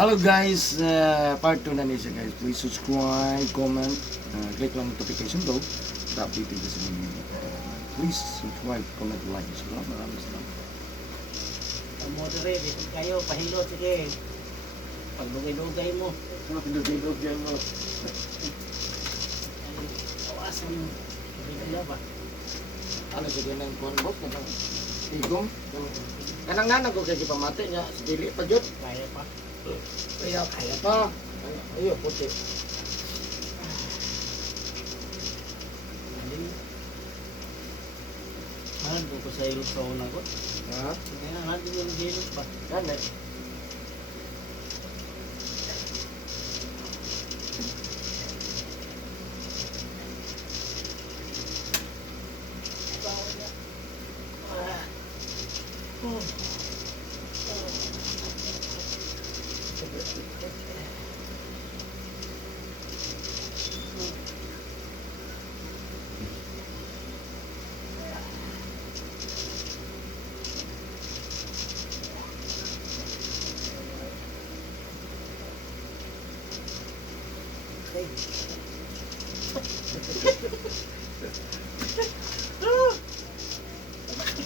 Hello guys, part 2 na niya siya guys. Please subscribe, comment, click lang notification bell para updated ka sa mga please subscribe, comment, like, salamat. Maraming salamat. Moderate, isip kayo, pahilot, sige. Pagdugay-dugay mo. Pinag-video mo. Kawasan mo. Bigla ba? Ano siya ganang kuhan bot? Kanang igong? Kanang nanag ko kaya pamati niya. Si Dili pa dyan. Kaya pa. Kaya pa. Ayaw, puti. Mahal ko sa ilog sa una ko. Ha? Kaya na, mahal yung ilog pa. Yan eh.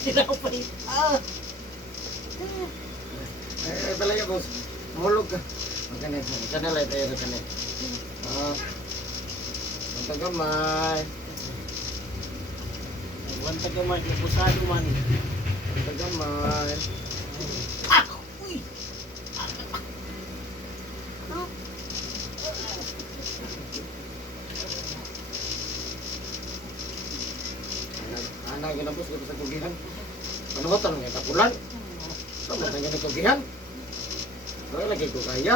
Sila ko pa rin. Balaya boss. Mahulog ka. Magkana lang tayo na kanit. Ang tagamay. Huwag tagamay, napusado man. Ang tagamay. Uy! Anak yung nabos ko sa kugihan. Ano ba tanong yung tapulan? Saan ba tanong yung kugihan? Kaya lagi ko kaya.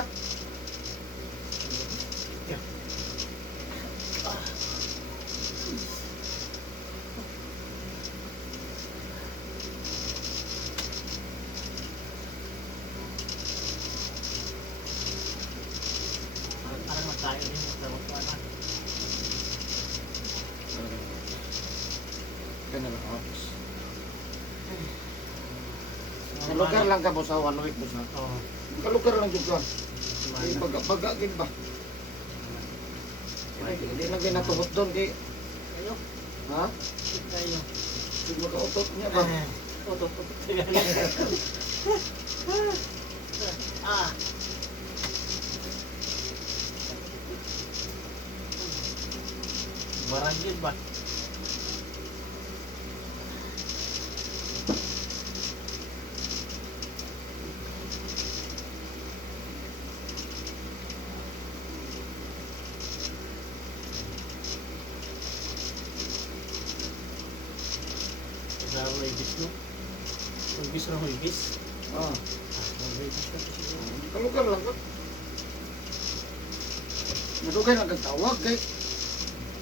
Parang magkain rin mo sa magkain. Kaya lang tapos. Kalukar lang ka boss ha, 1 week boss ha. Oo. Kalukar lang juga. Baga-bagagin ba? Hindi lang ginatuhot doon kay. Kayo? Ha? Kayo. Sige makautot niya ba? Otot. Ah. Barangil ba? Sa ibis no? Ibis na ibis. Ah, Ibis na siguro. kalukar lang ka. Nadugay lang kagtawag kay.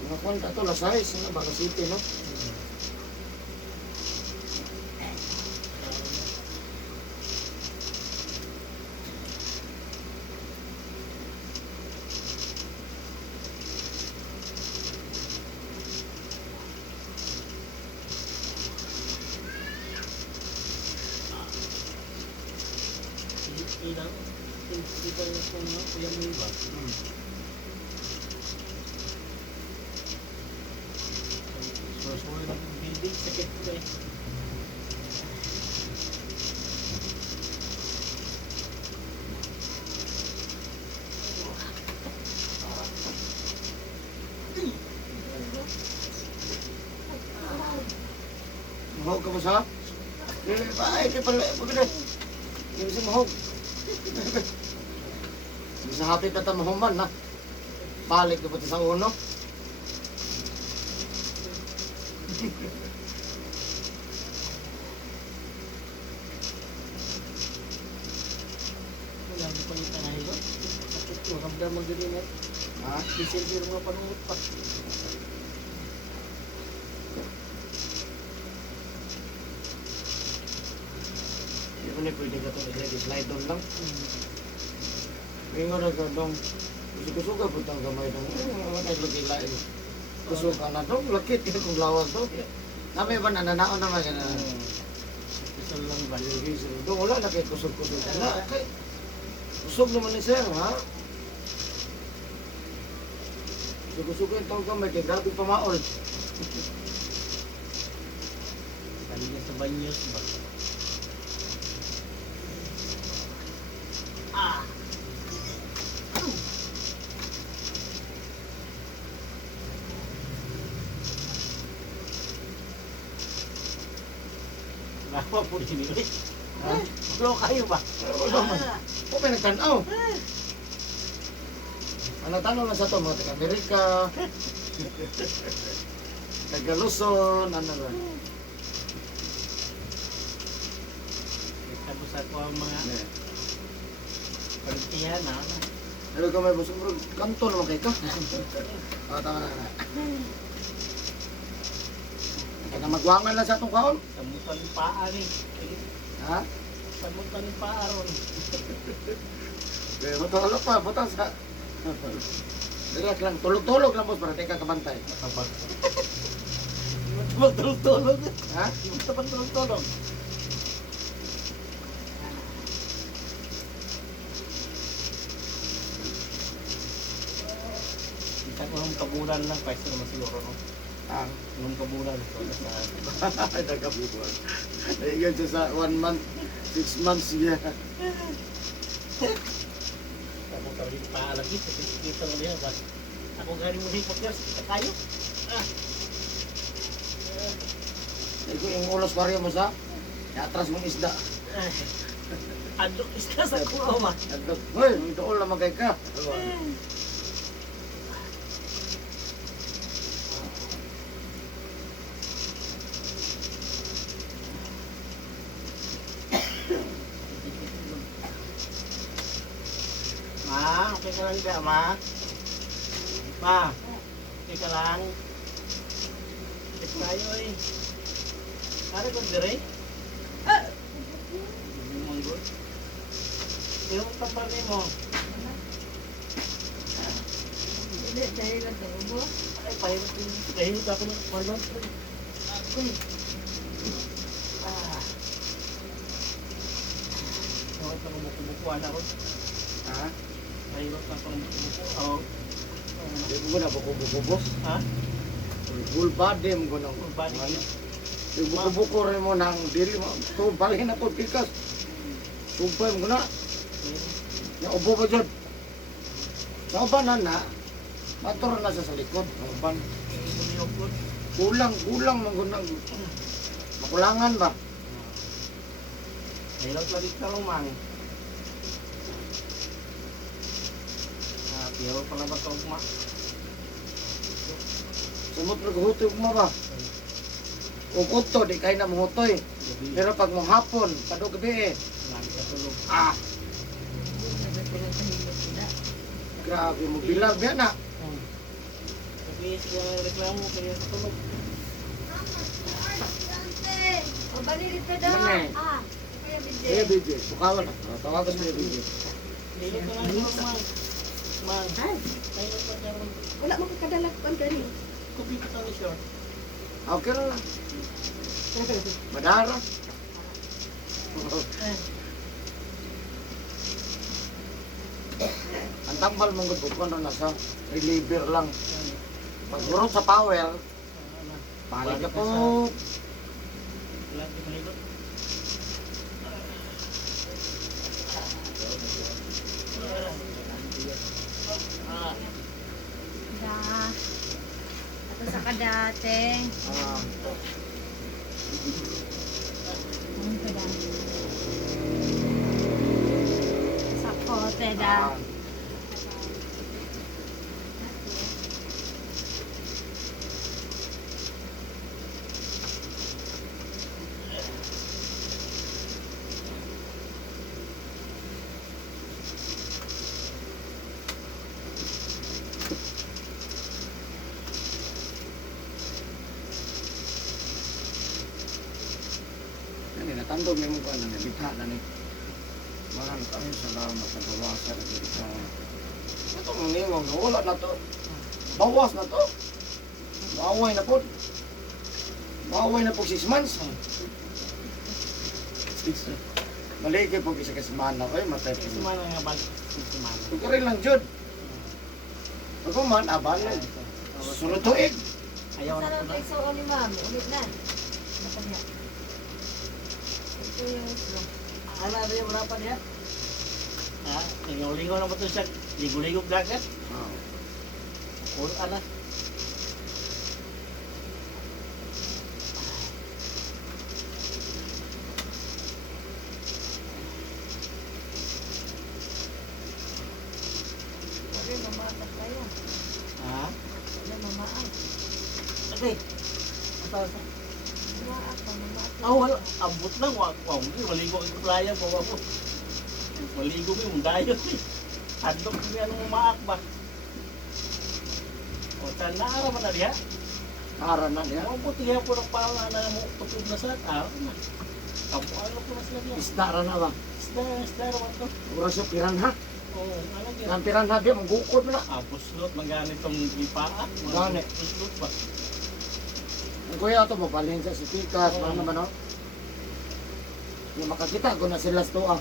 Mga kwanta to, lasay, sila ba City, no? Ilang? Hindi pa yung kung kuya mo iba. Susunod ng building, sakit ko eh. Mahog ka ba sa? Ay, kaya pala, pagkada. Hindi siya mahog. Bisa hapit na tamahuman na. Balik na pati sa uno. Wala mo pa yung tanahilo. Sakit ko, ramdaman din mo. Ha? Disilbir mo panungot pa. Hindi ko na pwede ka ito slide down lang. Pingo na ka dong. Kasi kusuga po itong gamay dong. Ano yung lagi kusuga na dong. Lakit kita kong lawas dong. Kami ba nananaon naman yan? Isang lang ba? Dong wala na kayo kusog-kusog. Na, okay. Usog naman ni sir, ha? Sugo-sugo yung tawag kamay, kaya grabe pamaol. Kanina sa banyos ba? Ah! Kenapa po di sini? Ha? Belum kayu ba? O may nagtanaw. Ano tanong lang sa to, mga taga-Amerika, taga-Luzon, ano ba? Tapos ako ang mga pantihan na. Pero kung may busog bro, kanto naman kayo ka. Tama na. Kaya magwangan lang sa itong kaon. Samutan ng paa ni. Ha? Samutan ng paa ron. Kaya matulog pa, butas ha. Relax lang, tulog-tulog lang boss para di ka kabantay. Matabag. Magtulog-tulog. Ha? Basta pang tulog-tulog. Kita ko ng kabulan lang, pwede naman siguro. No? Ah, Nung kabulan. So, nasa... nagkabubuan. Ayun siya sa 1 month, 6 months siya. Kamu tahu di paa lagi, kita lihat bas. Ako galing mo hipot guys, kita kayo. Ito yung ulos pariyo mo sa, atras mong isda. Adok isda sa kuha ma. Hoy, ito all naman kay ka. Ma, okay ka lang ba, ma? Ma, okay ka lang? Ito tayo eh. Kari ko dire? Manggol. Yung tapal mo. Hindi, dahil lang ito mo. Ay, pahirap yung pahirap ako ng pardon. Ako'y. Bakit ako bukumukuhan ako? Ha? Pahirap na ako ng bukumukuhan. Oo. Di mo na buko-buko. Ha? Full body mo ko nang. Full body. Yung buko-buko rin mo nang dili mo. Ito, balihin na po, pikas. Sumpay mo ko na. Yung ubo pa dyan. Sa ubanan na, matura na sa likod. Ang uban. Kulang mo ko nang. Makulangan ba? Pahirap lagi ka lumang. Pero pala ba ito ugma? Sumot na guhutoy mo ba? Kung uto, di kayo na muhutoy. Pero pag mong hapon, pado gabi eh. Lagi ka tulog. Ah, Sabi ko lang tahimik sila. grabe mo. Bilar biya na. Sabi siya reklamo kaya sa tulog. O, balilit na daw. Ano eh? Ah, kaya bindi. Eh, BJ. Sukawan na. Tawagan mo yung BJ. Dili ka lang man. Man. Ay, Pahirap pa siya ron. wala mo kakadalag pa gani. Kupi ka ni short. Okay na lang. Madara. Ang tambal mong gud ko na nasa reliever lang. Pag gurot sa power, palig ka po. Lagi mahirap. Da. Ato sa kadate. Ah, Ano ka da? Sa kote da. ah. Yan, natandog niya mo ko ano, bitha na ni. Maraming kami salamat sa bawasan at dito. Ito mong niwang, wala na to. Bawas na to. Baway na po. Baway na po 6 months. Maligay po isa ka semana ko, matay po. Semana nga balik. Sumama. Ito rin lang, Jud. Ako man, abanay. Sunod tuig. Ayaw na Sa po na. nang so ni ma'am, ulit na. Dapat niya. Ito yung slow. Ano na yung harapan niya? Ha? Lingaw-lingaw na ba ito siya? Ligo-ligo dagat? Oh. Puro ala. Wala mamaak tayo. Ha? Wala mamaak. Okay. Asa sa? Mamaak pa, mamaak. Wala. Ambot lang. Wow. Maligo ang playa po ako. Maligo mo yung dayo. Hadlok mo yan ang umaak ba? O, saan naara man na riya? Karan na niya. Ang puti yan po ng pangalan na mo tukod na sa araw na. Kapo ano po na sila niya? Isda ra na ba? Isda naman to. Ura siya piranha. Oo, alam yan. Ang piranha di, manggukod mo na. Puslot, maganit tong ipaa. Gani. Puslot ba? Ang kuya ito, mabalhin sa si Pikas. Ano naman, no? Yung makakita ko na sila sa tuwa.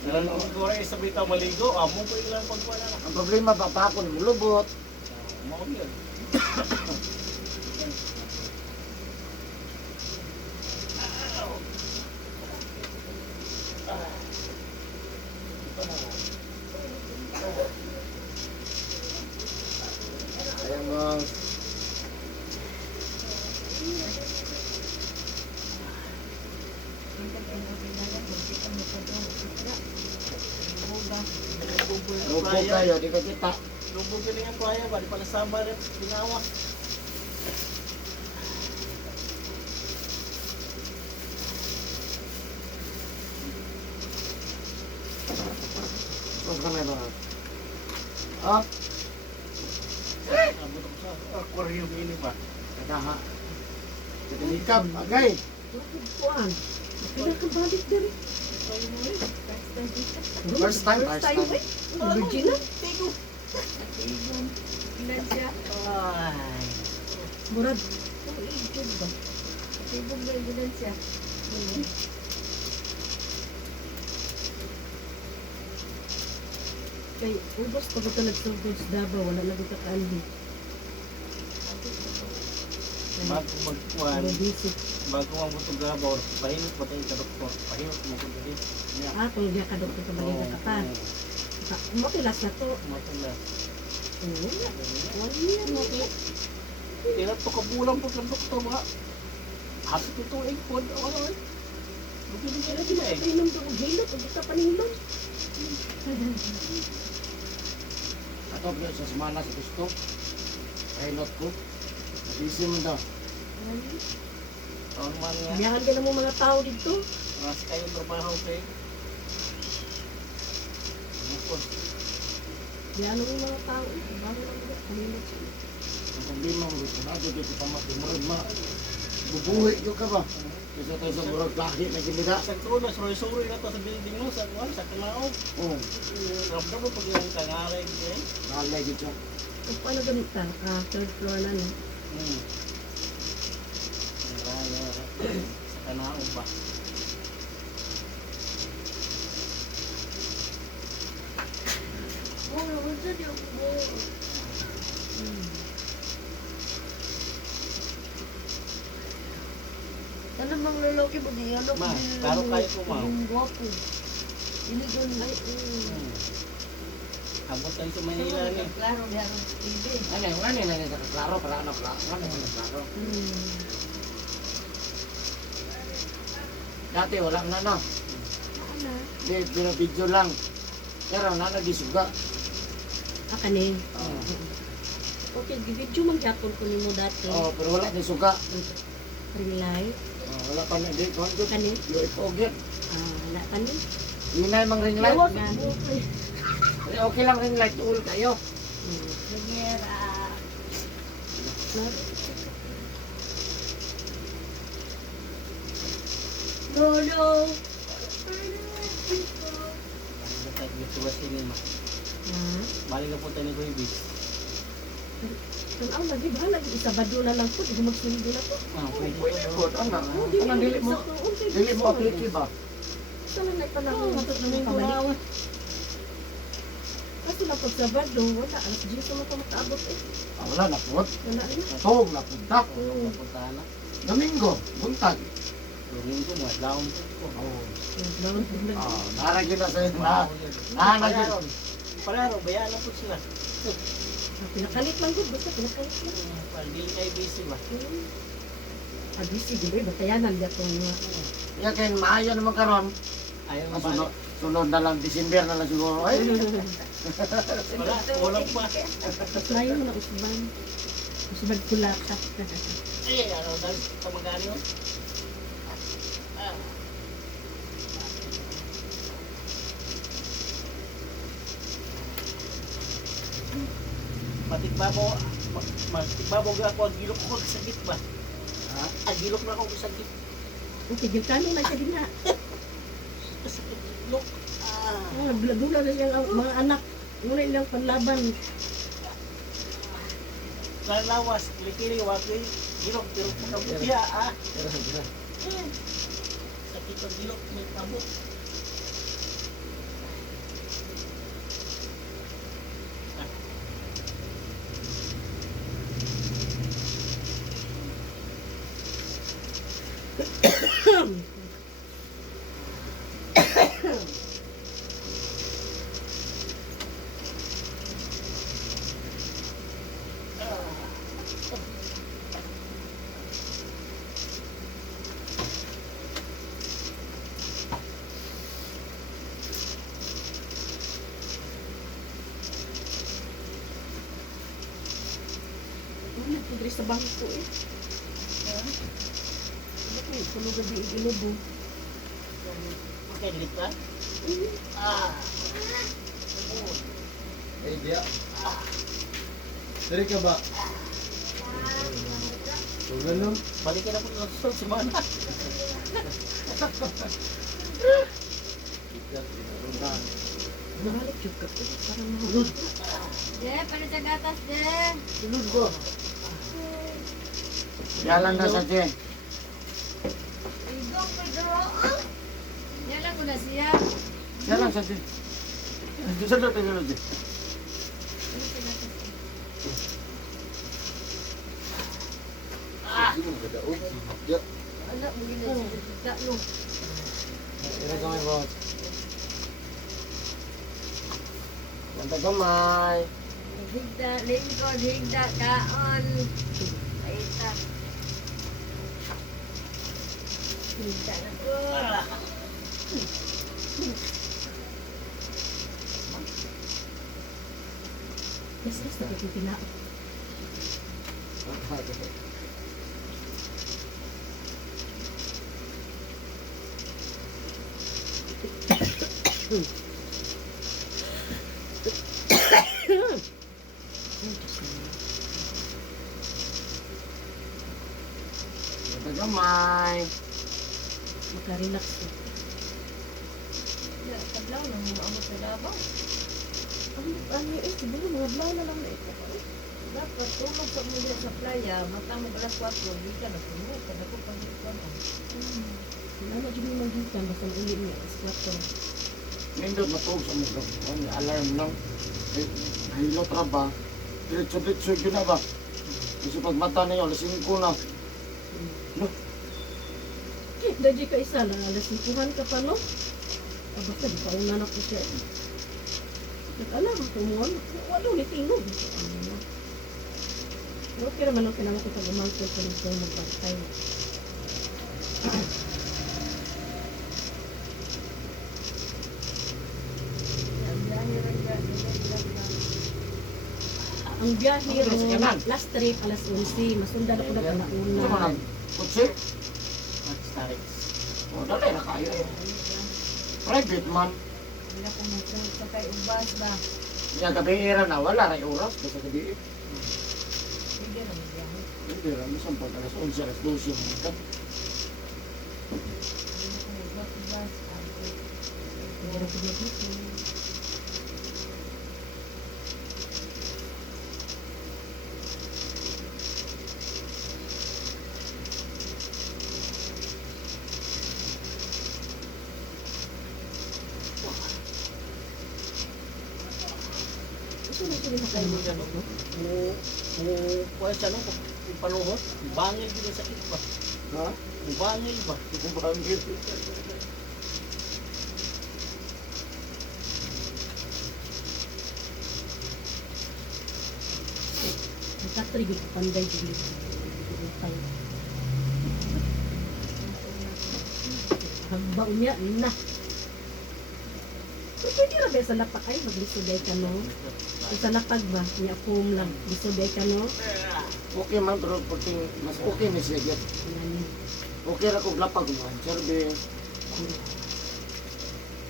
Nalang kung gore sa bitaw maligo, amo po ilang pagwala na. Ang problema, papakon mo lubot. Mao yun. Ayan mo. Lubog kayo, di ka kita. Lubog yun yung playa ba? Di pala samba rin. Binawa. Mas kamay ba? Ah, Abot ako sa aquarium ini ba? kataha. Katalikab, agay. Kuan. Kaya ka balik diri. First time. Virgin na. Ilan siya? Ay. Murad. Ang ijod ba? Tibog na ilan siya. Kay ubos pag ito nagsugod sa Davao, wala lagi ka kalbi. Bago magkuhan, Pero busy. bago ang fotografer, pahilot ba tayo sa doktor? Pahilot mo kung dali. Kung diya ka doktor ka balik ka pa. Makilas na to. Matalas. Oo. Wala yan. Tira to kabulang po sa doktor ba? Hasot ito ay pod. Wala ay. Bukid ka na sila eh. Inom to kung hilot, huwag ka panilom. Ato bro, sa semana sa gusto. Pilot ko. Busy mo daw. Taon man nga. Biyahan ka na mo mga tao dito. Mas kayo trabaho kay. Bukod. Biyahan mo mga tao. Bago lang mo, panilom siya. Ang problema mo gusto na dito pa matimurad ma. Bubuhi ko ka ba? Kasi tayo sa murag lahi na ginida. Sa tulos, roy-suroy na to sa building mo, sa kuwan, sa kanaog. Oo, Ramdam mo pag yung kangaray eh. nalay dito. Kung paano ganit ka, third floor na no. Sa kanaog ba? Oo, naman dyan yung Ano mang lalaki mo di ano Ma, klaro kayo po, ma. Yung guwapo. Hindi ko ay Abot tayo sa Manila ni. Klaro niya ang TV. Ano yung ano yung nasa klaro para ano klaro. Ano yung klaro? Dati wala na no. Ano? Di, pero video lang. Pero na nagisuga. Kanin. Okay, video magyapon ko nimo dati. Oo, pero wala na suga. Ring light. Wala pa na di. Kung ito, Kanin. UFO git. Wala kanin. Yun na yung mga ring light. Yan. Okay lang ring light. Tuul kayo. Lagera. Lolo. Balik tayo dito sa cinema. Balik na po tayo ni Kuya Bis. Kung ang lagi ba, lagi isabado na lang po, di ko magsundo na po. Pwede Pwede po. po. Ano? Oh, di Ano dili mo? Dili mo apliki ba? Sa lang na Oo, panahon. matot na may Pabalik. kulawan. Kaso na pag Sabado, wala. Alas 10 na ito makaabot eh. Wala na po. Wala na. Tog na punta. Napuntahan na. Domingo, buntag. Domingo mo, laon ko. Oh. Lawan po na. Naragin na sa'yo na. Naragin. Palaro, bayaan na po sila. Pinakalit man gud. Basta pinakalit lang. Hindi kayo busy ba? Abisi gud eh. Batayanan diya itong mga. Iya kaya maayo naman karon. Ayaw Ah, ba? sunod na lang, December na lang siguro. Ay, Wala, walang pa. Layo mo na usban. Usban pula ka. Eh, ano dahil kamagano yun? Ah. Matikbabaw ako, ang gilok ko sakit ba? Ha? Ang gilok na ako sakit. Tigil kami na siya din na. Sakit gilok. Ah. Dula na siyang mga anak. Muna ilang panlaban. Lalawas, kili-kili, wagay, gilok, pero pagkabuti ah. Sakit ang gilok, may tabok. Wala po diri sa bangko eh. Bakit? Kulo gabi igilubo. Okay, dilit ba? Ah. Hey, dia. Dari ka ba? Tulan lang. Balik ka na po sa susunod semana. Nahalik juga eh. Parang mahulog. Je, pada sa gatas, Je. Sunod ko. Jalan na sa tiyan. Igong Pedro. Yan lang muna siya. Jalan sa tiyan. Sunod ka sunod tiyan. Wala mo gina siya. No. Ira kamay boss. Ganda kamay. Higda, lingkod, higda, kaon. Aita. Higda na po. Yes, na pipina. Ganda kamay. Maka-relax na. Tablaw na mo ang sa labaw. Ano eh, siguro mga blaw na lang na ito. Dapat tulog sa mga sa playa, matang mo alas 4, di ka na tulog. Kada ko pag-ikon. Wala na dyan yung magitan, basta uli niya. Squatter. Nindot matulog sa mga. Alarm lang. Hilo traba. Diretso-diretso yun na ba? Kasi pag mata na yun, alas 5 na. Dadi ka isa na, alas 5 ka pa no? Basta di pa una na ko siya. Nag-alam ko mo, wala ulit tingog. Okay naman ang kailangan ko pag-umangkol ko nito mag-bantay. Ang biyahe ro, last trip alas 11, masundan ako na Ano palauna. mo nang kutsi? Starits. O, dali na kayo. Private man. Wala ko mo sa kay ubas ba. Yung gabi era na, wala na yung oras. Basta gabi. Sige na mo diyan. Hindi na, minsan pag alas 11, alas 12 yung ikat. Pero ko na dito. Sino sino na kayo Kaya ano, kuha siya nung ipaluhot, bangil din sa sakit ba? Ha? Bangil ba? Bangil. nakatrigil ko panday dili. Tayo. Hagbaw niya na. Pero pwede ra ba sa lapak ay maglisugay ka no? Sa lapag ba? Niya foam lang. Lisugay ka no? Okay man, pero puting mas okay na siya dyan. Yan. Okay ra kung lapag man. Serbe.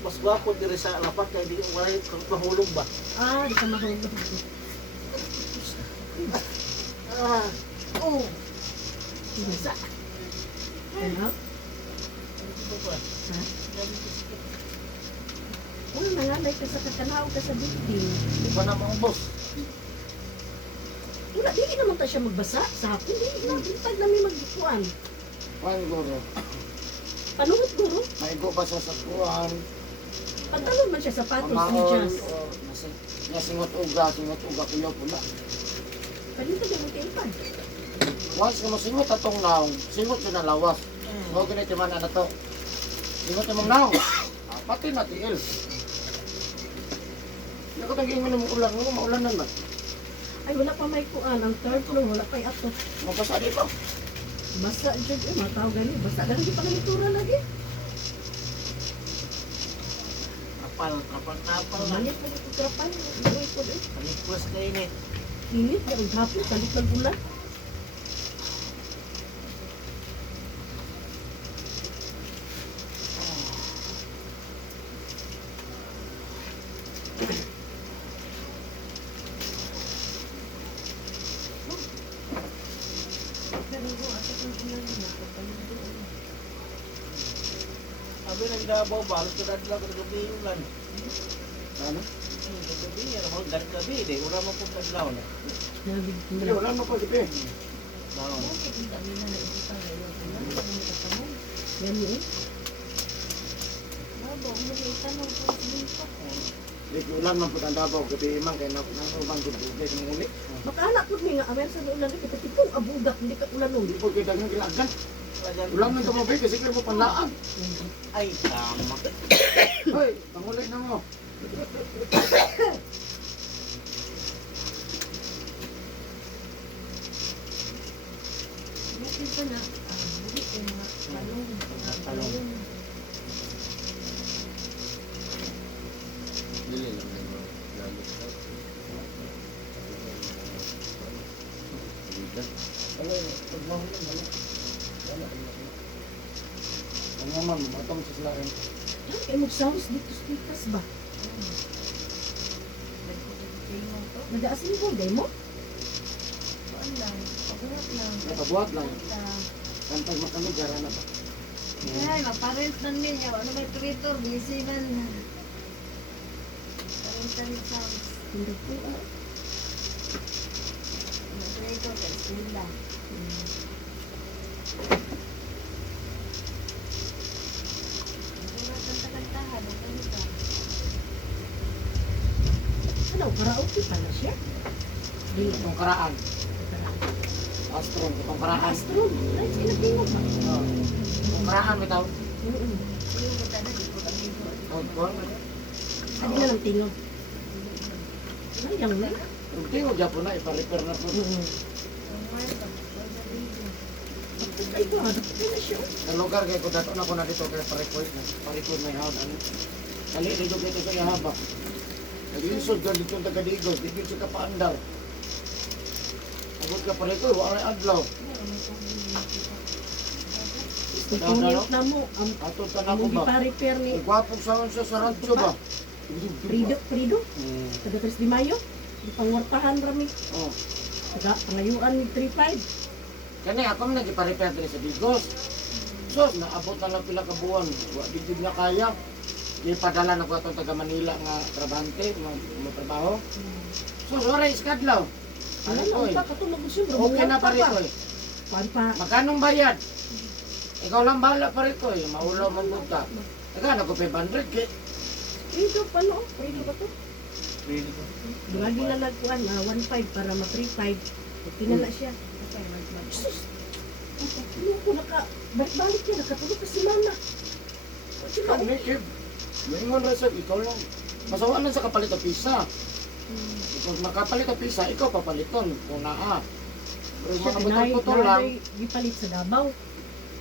Mas gwapo diri sa lapat kaya di walay mahulog ba? Ah, di ka mahulog. Ah, oh, Bisa. Ano? ito ba? Ha? Dami ko sakit. Ano nangalay ka sa kakanaw ka sa bigting? Di pa na maubos. Wala, di naman tayo siya magbasa sa hapon. Di na, tag namin magbukuan. Kuhan guro. Panuhot guro. Maigo pa sa sakuhan. Pantalon man siya sapatos ni Pamaon. Jazz. O nasingot uga kuyaw pula. Kanito di mo kaipad. Once ka masingot atong naong, singot ka na lawas. Huwag ganit man na to. Singot ka mong naong. Pati na tiil. Hindi ko taging mo ulan mo, maulanan ba? Ay, wala pa may kuan. Ang third floor, wala pa ato. Mapasa di pa. Basta dyan, mga tao gani. Basta lang di pa kanitura lagi. Kapal lang. Balik mo dito trapan. Uy po din. Panikwas kayo ni. Init, ya, ang hapon. Balik ng ulan. Sabi nang Davao, balos ka dadla ka gabi ulan. Ano? Gabi, ano mo, gabi, di. Ura mo kong kadlaw na. Nabig ko Hindi, na. wala mo pa di Baon. Yan mo eh. Hindi, ulan man po ang Davao. Gabi man kaya nanubang ko bugay ng uli. Baka anak ko nga, awer sa ulan. Kita tipong abudak, hindi ka ulan Hindi ulit. po kayo dagang kilagan. Ulan man tumabay kasi kaya mo panlaan. Ay, tama. Hoy, pangulit na mo. Dili lang na mo. Wala, pagmahuli na lang. Wala. Ang naman, matong sa sila rin. Ay, kayo magsawas dito sa tikas ba? Nag-aasin ko, day mo? Nakabuhat lang. Kantag makamig, gara na ba? Ay, maparent na niya. Ano may Twitter? Busy man. Parent sounds. Hindi ko. Twitter, sila. Kanta-kantahan, kanta. Ano, karaoke pala siya? Di. Itong karaan. Astron, itong karaan. Astro, ay, sinatingog ba? Itong karaan, bitaw. Oo. Yung kanta na, di ko kami ko. Oh, kuwan. Hindi na lang tingog. Sayang na. Yung tingog Japon na, ipa-repair na po. Oo. Ay, ko, ano na siya? Sa lugar kaya ko dato na ko na dito kaya pa-record na. Pa-record may hawad. Ano? Kali dito dito sa ihaba. Nag-insod ka dito ang taga-digos. Di siya ka paandar. Abot ka pa-record, wala na adlaw. Ipungit na mo. Ato ka na Ang ko hindi ba? pa repair ni Ang gwapong sa radyo ba? Prido. Taga 3 de Mayo. Di pangwartahan rami. Oh. Taga pangayuan ni 3-5. Kani ako man nagpa-repair diri sa Digos. Sos, naabot na lang pila ka buwan. Wa digid na kaya. Ipadala na ko atong taga Manila nga trabante, trabaho. Sos, wala iskadlaw. Ano Ano ko na, eh? pa katulog siya. Okay na pare ko eh. Pan pa. Magkanong bayad? Ikaw lang bahala pare ko eh. Maulaw man ka. Nagkano ko 500 kay. Prido pa no? Prido ba to? Pwede ko. Lagi na nagkuhan, 1.5 para ma-3.5. Tinala siya. Okay, mag Sus! Ano ko balik-balik niya, nakatulog ka si Mama. Kan Nikib. Maingon ra sab ikaw lang. Masawa na sa kapalit ng pisa. Kung makapalit ng pisa, ikaw papaliton kung naa. Pero yung Siya mga tinay, butol lang, naday, gipalit sa Davao.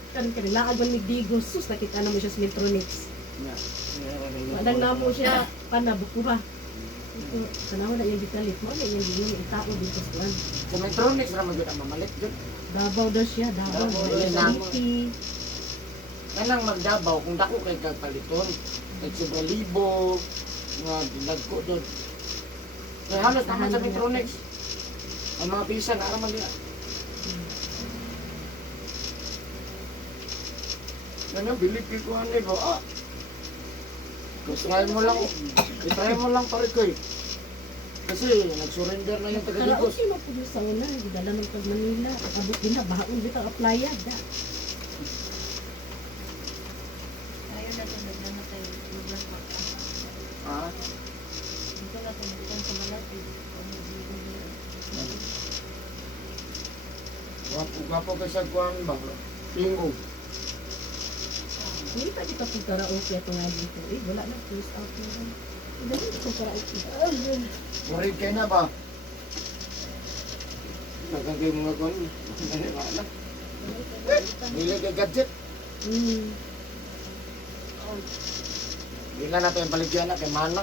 Karon kanila agwan ni Digos, sus nakita na mo siya sa Metronics. Madang na mo siya panabukuha. Ito, sanawa na yung gipalit mo, na yung ginyo itao dito sa kuwan. kung Metronics ra magyud ang mamalit jud. Davao daw siya, Davao. Davao, May Davao. City. Kanang magdabaw kung dako kay kagpaliton, kay sobra libo nga dinagko dod. Kaya halos naman sa Metronics. Ang mga pisa na araman nila. Ganyan, bilipin ko ano ba? Ah! Try mo lang pare ko eh. Kasi nag-surrender na yung taga-Digos. Karaoke mo po sa una, gidala ng pag Manila. Abot din na, bahaon dito ang playa. Ayaw natin nagnamatay. Maglas mata. Ah, Dito natin bukang sa malapit. gwapo ka sa kuwan ba? Tingog. Hindi pa dito pag karaoke ito nga dito. Eh, wala na, close out na rin. Hindi na ito karaoke. Worried kayo na ba? Nagagay mga kuwan. Wala. Hili kay gadget. Bila na ito yung baligyan na kay Mana.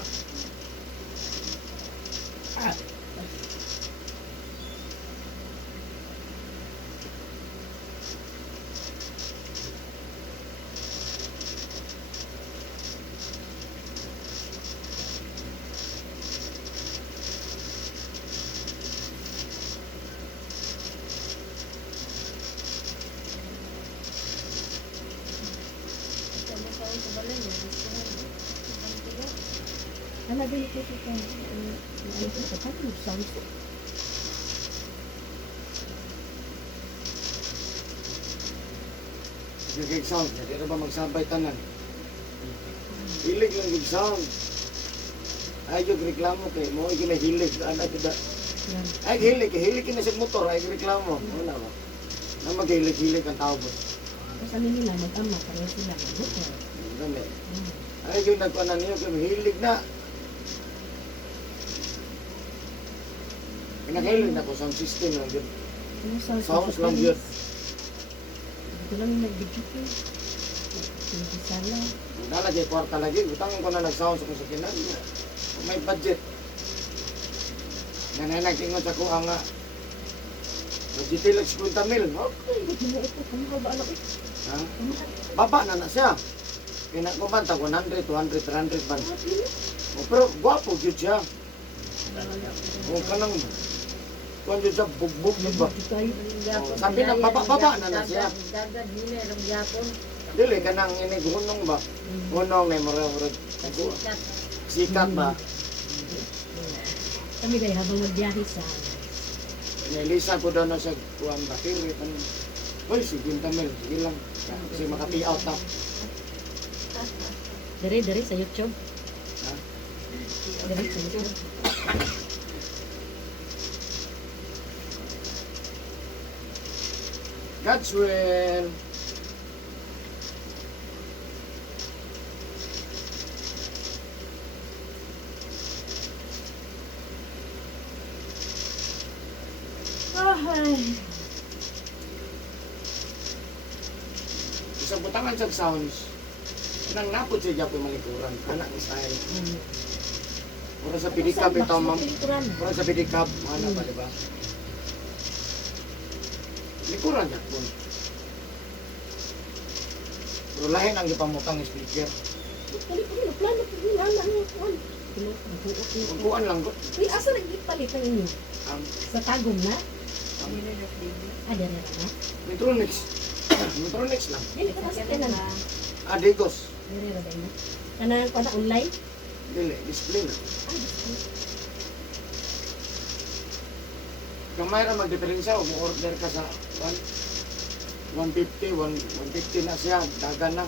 Kami sa sa balay niya. Gusto na. Ang tigas. Ano ba yung kasi ito? Ano ito? Kapag sounds ko. Nagig sound. Hindi na ba magsabay tanan? Hilig lang yung sound. Ay, yung reklamo kay mo. Ay, kinahilig. Ano ito ba? Yan. Ay, hilig na sa motor. Ay, reklamo. Wala ba? Na maghilig-hilig ang tao ba? Tapos ano nila, mag-ama, pareho sila. Mag-motor. Dali. Ay, yung nagkuanan niyo, hilig na. Pinakahilig na ko, sound system lang yun. Ano Sounds lang yun. Ito lang yung nag-video ko. Hindi sana. Nalagay kwarta lagi, utang ko na nag-sound sa kasakinan. May budget. Yan ay nagtingon sa kuha nga. Nagtitil ang 50 mil. Okay. Hindi mo ito, kamahal ba anak ito? Ha? Kamahal. Baba na siya. Kinakubanta 100, 200, 300 ban. Kamahal yun. Pero gwapo yun siya. O kanang kuwan yun siya, bugbog yun ba? Hindi kayo. Sabi na, baba na siya. Dagad, hina, rong yapon. Dili, kanang ini gunong ba? Gunong na mura Sikat. sikat ba? Kami dahil habang magbiyahe sa Nilisa ko daw na sa kuwan ba? Kiri, tanong. Uy, 50 mil. Sige lang. Kasi makati-out na. Dari sa YouTube. Ha? Dari sa YouTube. God's will. Ay. Isang butangan sa sounds. Nang napod siya dyan po malikuran. Anak ni style. Pura sa pedicab ito, ma'am. Pura sa pedicab. Ano ba, di ba? Likuran niya po. Pero lahin ang ipamutang ng speaker. Kali ko na plano ko ni ana ni kuan. Kung kuan lang ko. Uy, asa nagpalit ang inyo? Sa Tagum na? Ada na na. Metronics. Metronics lang. Dili ka sa kanan. Adigos. Dili ra dai. Kanang kuan online? Dili, display na. Kamay ra magdiferensya kung order ka sa 150, 150 na siya, dagan na.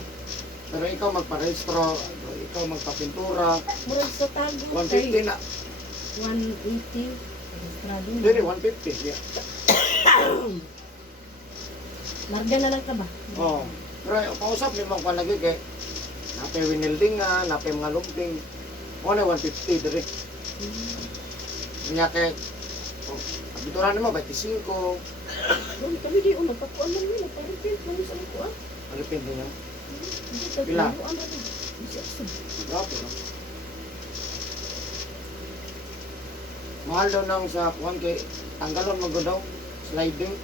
Pero ikaw magparehistro, ikaw magpapintura, Murag sa Tagum. 150 na. 180. Registrado na. Dili 150 yeah. Larga na lang ka ba? Oh. Pero pausap ni mga lagi kay napay winilding nga, napay mga lumping. Mo na 150 dire. Nya kay abituran mo 25. Doon kami di uno pakuan man nila pa-repeat man sa kuan. Alipin niya. Pila? Pila? Grabe no. Mahal daw nang sa kuan kay tanggalon mo daw sliding.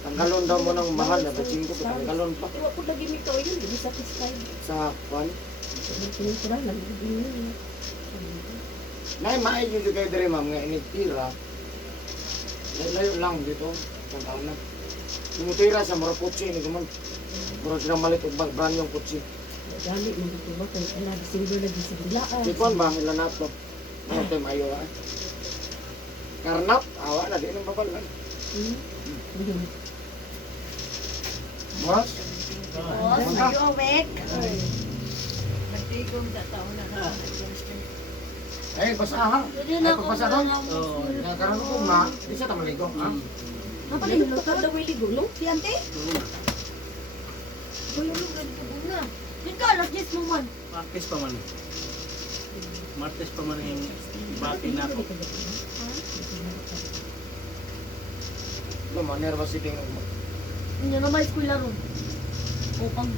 Tanggalon daw mo ng mahal na 5 ko tanggalon pa Iwa ko lagi mito yun, di satisfied. sa kuan. Kinukuran lang yun. Nay maayo jud kay dire ma'am nga initira. Layo lang dito, isang taon na. Initira sa Marapuchi ni guman. Pero sila malit og brand yung kutsi. Dali mo dito ba kay ala December lagi sa bilaan. Si kuan ba ila nato. Ano tay maayo ah. Karnap awa na di nang babalan. Mas Boss, are you awake? Nagtigom sa taon na. eh basahan. Hindi Ay pagbasa daw. Oo. Ya karon ko ma, di sa tamaligong ha. Apa din lo ka daw ligo no? Si Ante? Kuya mo ganito na. Dito, alas 10 mo man. Martes pa man. Martes pa man yung bati na ako. Lo maner ba si ding Hindi na may eskwela ron. O pang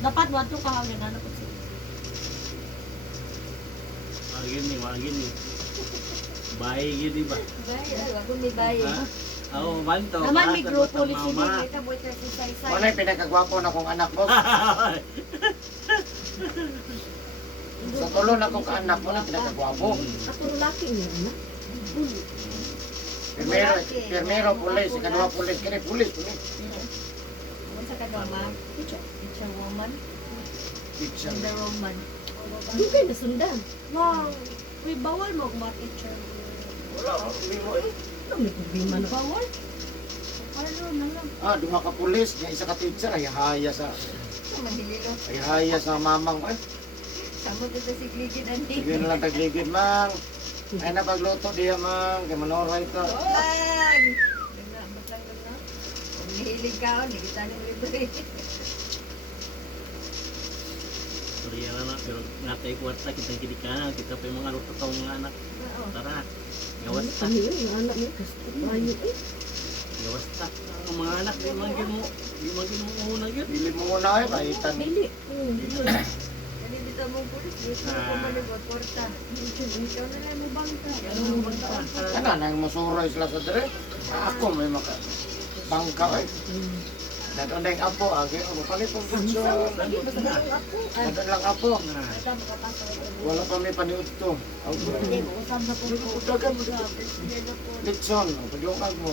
dapat wato ka hangin na po siya. Magin ni. Bahay gini ba? Gaya, ako ni Baye. Ha? Oo, banto. Naman may Bata, grupo bata, ulit si mama. Dita, boy, kasi say-say. Ano yung pinakagwapo na kong anak boss? Sa tulo na kong anak mo na pinakagwapo. Ako laki niya na. Primero pulis, ikadua pulis, kini pulis. Ano sa kadama? Teacher woman. Picture. Gender woman. Di kay nasundan. Wow. Uy, bawal mo mga teacher. Wala, limo eh. Ano may problema na? Bawal? Ano na lang. Ah, duma ka pulis, yung isa ka teacher, ay haya sa, Mahililo. ay haya sa mamang. Ay, Samo dito si Gligid Andi. sige na lang tagligid, mang. Ay napagluto diya, mang. Kay manoray ka. Lang! Batlang na. Kung nihilig ka, hindi kita nang libre. Sorry na pero natay kwarta kita kidikanan, kita pa yung mga lutotong mga anak. Oo. Tara. Ano Gawas ta. yun? Yung anak niya, gusto tayo eh. Gawas ta. Ang mga anak di man mo una gyud. Dili mo muna ay, mahitan. Pili. Kasi dito mong pulis, dito Ah. ko malibot, porta. Ikaw na lang mo bangka. Ano mo ba? Kana nang masuroy sila sa dire. Ako may maka bangka ay. Dato na yung apo, agi ako palit ang picture. Dato lang apo. Ito, makapasok. Wala pa may paniud to. Hindi, usap na po. Dagan mo dito. Litson, paglukan mo.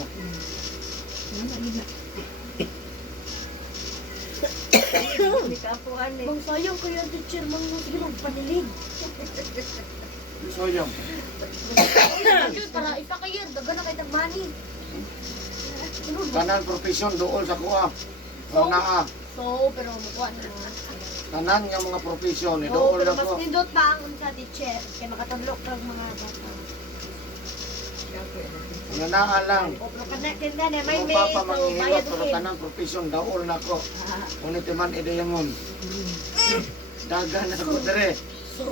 Hindi ka po, ane. Bang sayang kaya teacher, mang sige magpanilig. So yung, Para isa kayo, daga na kayo money. tanan profesyon dool sa kuha. Una So, pero makuha na. tanan nga mga profesyon ni Oo, dool pero na mas ko. nindot pa ang unsa teacher. Kaya makatablok kang mga bata. Nga naa lang. O, pero kanya na, may Mga may. papa So, manghihilot bayad pero din. tanan profesyon dool na ko. Unit man idayamon. Dagan na ko dire. So,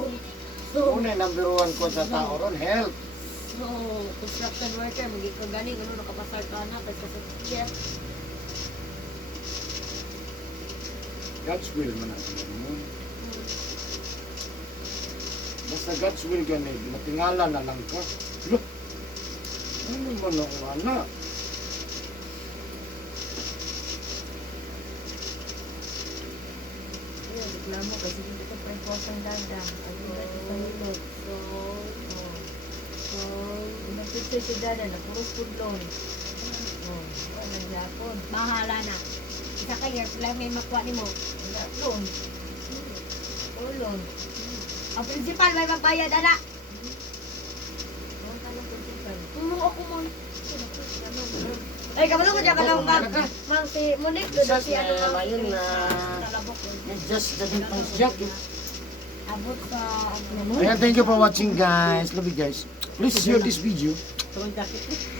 Una number 1 ko sa tao ron, health. so, construction worker, magiging ko gani, ano, nakapasar ka na, kasi sa teacher. God's will man ang mo. Basta God's will gani, matingala na lang ka. Look, ano man ang anak? Ayun, reklamo kasi hindi ko pa ang dada. Ano ba ito sa hilot? So, inapitsa si dada na puro food loan. Wala yapon. Bahala na. Isa ka year, wala may makuha ni mo. Wala, loan. Puro loan. Ang principal may magbayad, ana. Ang kanang principal. Ako man. Ay, kabalo ko dyan ka lang, mang si Monique, doon Isa si ano, na yun na Talabok. may just the pang jacket. Abot sa ano. Ano mo? Ayan, thank you for watching guys. Love you guys. Please share this video. Tawang jacket.